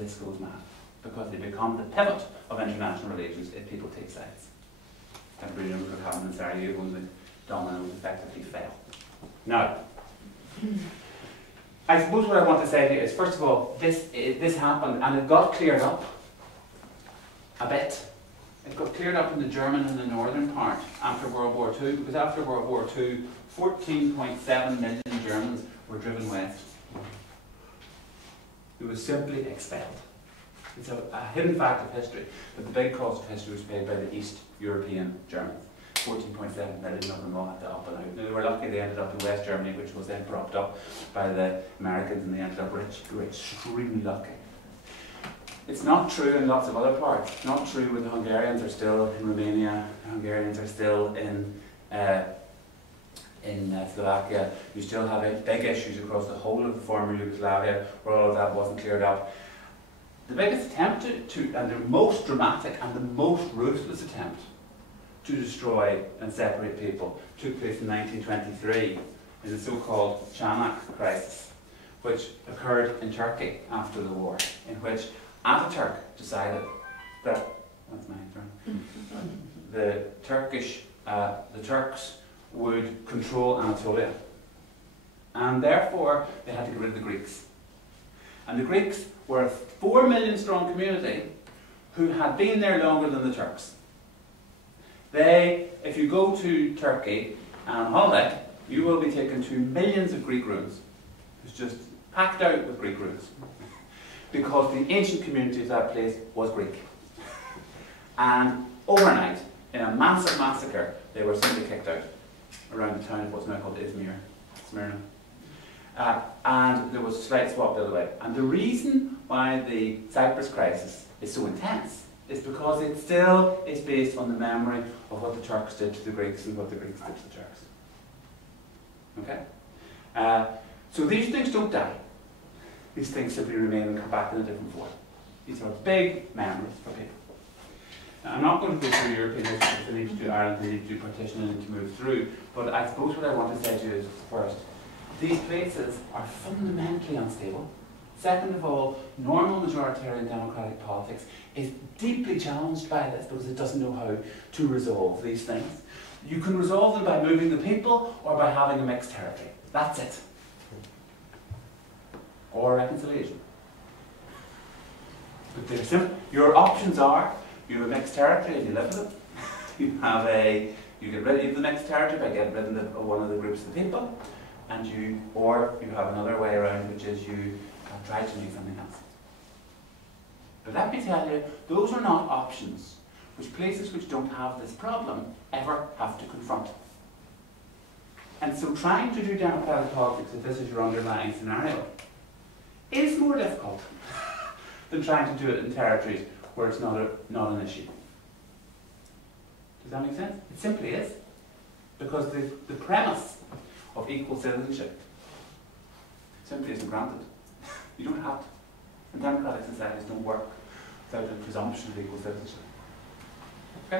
this goes mad, because they become the pivot of international relations if people take sides. Temporary news would happen in Sarajevo and the dominoes effectively fail. Now, I suppose what I want to say here is, first of all, this happened and it got cleared up a bit. It got cleared up in the German and the northern part after World War II, because after World War II, 14.7 million Germans were driven west. It was simply expelled. It's a hidden fact of history that the big cost of history was paid by the East European Germans. 14.7 million of them all had to up and out. Now, they were lucky they ended up in West Germany, which was then propped up by the Americans, and they ended up rich. They were extremely lucky. It's not true in lots of other parts. It's not true when the Hungarians are still in Romania, the Hungarians are still in Slovakia. You still have big issues across the whole of the former Yugoslavia where all of that wasn't cleared up. The biggest attempt and the most dramatic and the most ruthless attempt to destroy and separate people took place in 1923 in the so-called Chanak crisis, which occurred in Turkey after the war, in which Ataturk decided that, that's my turn, the Turks would control Anatolia, and therefore they had to get rid of the Greeks. And the Greeks were a 4 million strong community who had been there longer than the Turks. If you go to Turkey on holiday, you will be taken to millions of Greek ruins. It's just packed out with Greek ruins. Because the ancient community of that place was Greek. And overnight, in a massive massacre, they were simply kicked out around the town of what's now called Smyrna. And there was a slight swap the other way. And the reason why the Cyprus crisis is so intense is because it still is based on the memory of what the Turks did to the Greeks and what the Greeks did to the Turks. Okay? So these things don't die. These things simply remain and come back in a different form. These are big memories for people. Now, I'm not going to go through European history because I need to do Ireland, I need to do partition, I need to move through. But I suppose what I want to say to you is, first, these places are fundamentally unstable. Second of all, normal majoritarian democratic politics is deeply challenged by this because it doesn't know how to resolve these things. You can resolve them by moving the people or by having a mixed territory. That's it. Or reconciliation. But they're simple. Your options are, you have a mixed territory and you live with it. You get rid of the mixed territory by getting rid of one of the groups of people, or you have another way around, which is you try to make something else. But let me tell you, those are not options which places which don't have this problem ever have to confront. And so trying to do democratic politics, if this is your underlying scenario, is more difficult than trying to do it in territories where it's not an issue. Does that make sense? It simply is. Because the premise of equal citizenship simply isn't granted. You don't have to. And democratic societies don't work without a presumption of equal citizenship. Okay?